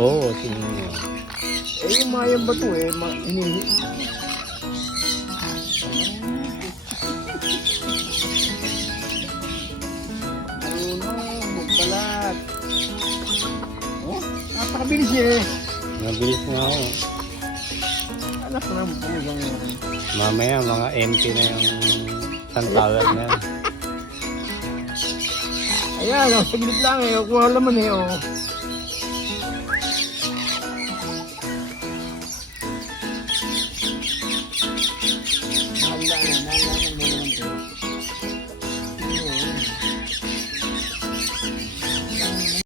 Oo, tingin mo. Eh, yung mayang bato eh, hinihi. Marunong, magbalat. Oh, napakabilis eh. Mabilis nga ako. Anak ko na, pumusang yun. Mamaya mga empty na yung santalan na yan. Ayan, oh, saglit lang eh. Kuha naman eh, oh.